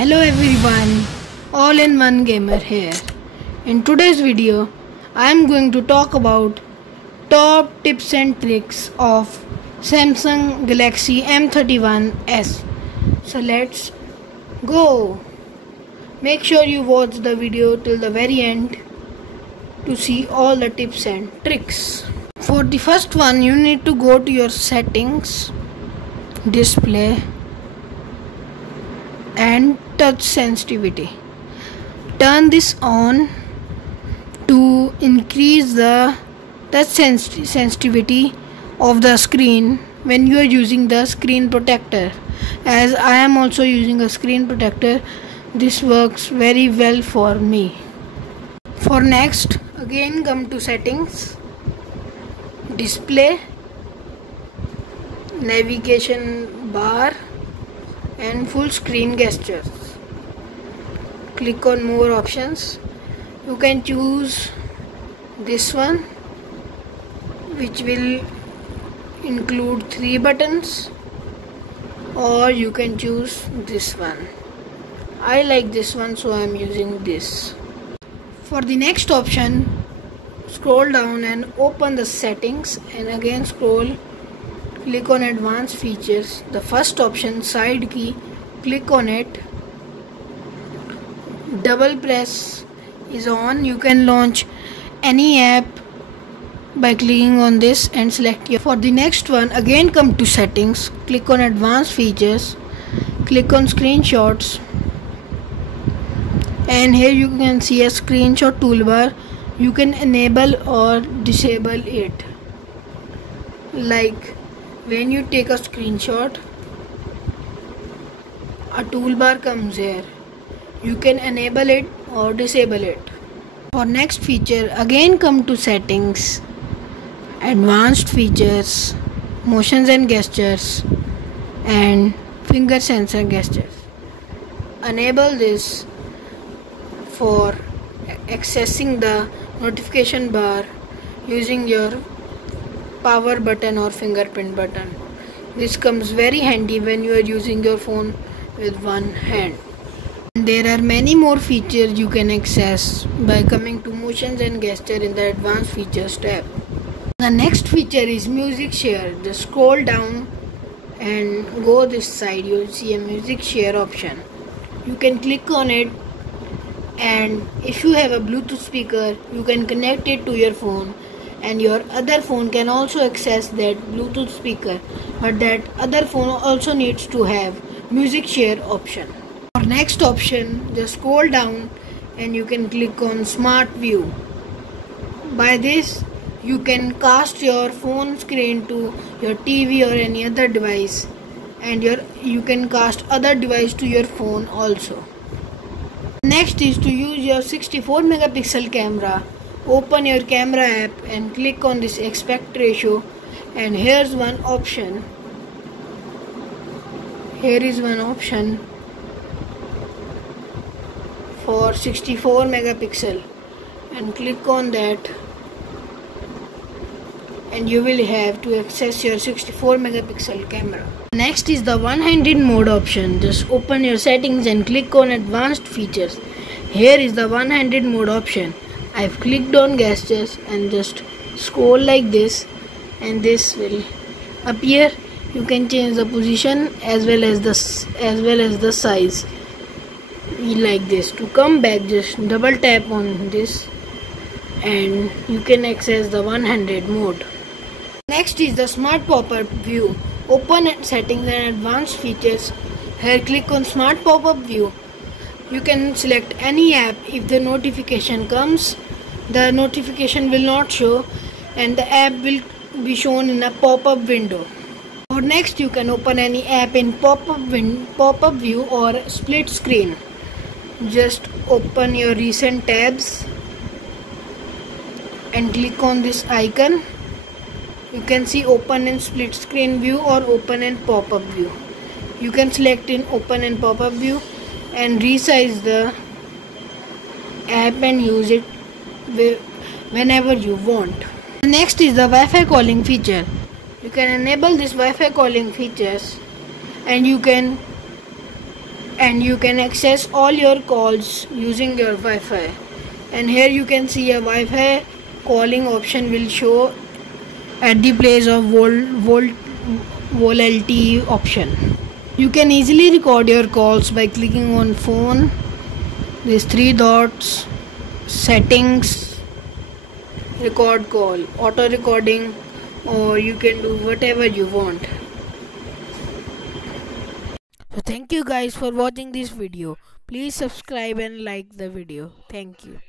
Hello everyone, all in one gamer here. In today's video, I am going to talk about top tips and tricks of Samsung Galaxy M31s. So let's go. Make sure you watch the video till the very end to see all the tips and tricks. For the first one, you need to go to your settings, display and touch sensitivity. Turn this on to increase the touch sensitivity of the screen when you are using the screen protector. As I am also using a screen protector, this works very well for me. For next, again come to settings, display, navigation bar and full screen gestures. Click on more options. You can choose this one, which will include 3 buttons, or you can choose this one. I like this one, so I am using this. For the next option, scroll down and open the settings and again scroll. Click on advanced features. The first option, side key, click on it. Double press is on. You can launch any app by clicking on this and select your. For the next one, again come to settings, click on advanced features, click on screenshots, and here you can see a screenshot toolbar. You can enable or disable it. Like when you take a screenshot, a toolbar comes here. You can enable it or disable it. For next feature, again come to settings, advanced features, motions and gestures and finger sensor gestures. Enable this for accessing the notification bar using your power button or fingerprint button. This comes very handy when you are using your phone with one hand. There are many more features you can access by coming to motions and gesture in the advanced features tab. The next feature is music share. Just scroll down and go this side. You will see a music share option. You can click on it, and if you have a Bluetooth speaker, you can connect it to your phone, and your other phone can also access that Bluetooth speaker, but that other phone also needs to have music share option. For next option, just scroll down and you can click on smart view. By this, you can cast your phone screen to your TV or any other device, and you can cast other device to your phone also. Next is to use your 64 megapixel camera. Open your camera app and click on this aspect ratio, and here's one option. Here is one option for 64 megapixel, and click on that and you will have to access your 64 megapixel camera. Next is the one-handed mode option. Just open your settings and click on advanced features. Here is the one-handed mode option. I've clicked on gestures and just scroll like this, and this will appear. You can change the position as well as the size like this. To come back, just double tap on this and you can access the one-handed mode. Next is the smart pop-up view. Open settings and advanced features. Here click on smart pop-up view. You can select any app. If the notification comes, the notification will not show and the app will be shown in a pop-up window. Or next, you can open any app in pop-up view or split screen. Just open your recent tabs and click on this icon. You can see open in split screen view or open in pop-up view. You can select in open and pop-up view and resize the app and use it whenever you want. Next is the Wi-Fi calling feature. You can enable this Wi-Fi calling features and you can and you can access all your calls using your Wi-Fi. And here you can see a Wi-Fi calling option will show at the place of VoLTE option. You can easily record your calls by clicking on phone, these three dots, settings, record call, auto recording, or you can do whatever you want. So thank you guys for watching this video. Please subscribe and like the video. Thank you.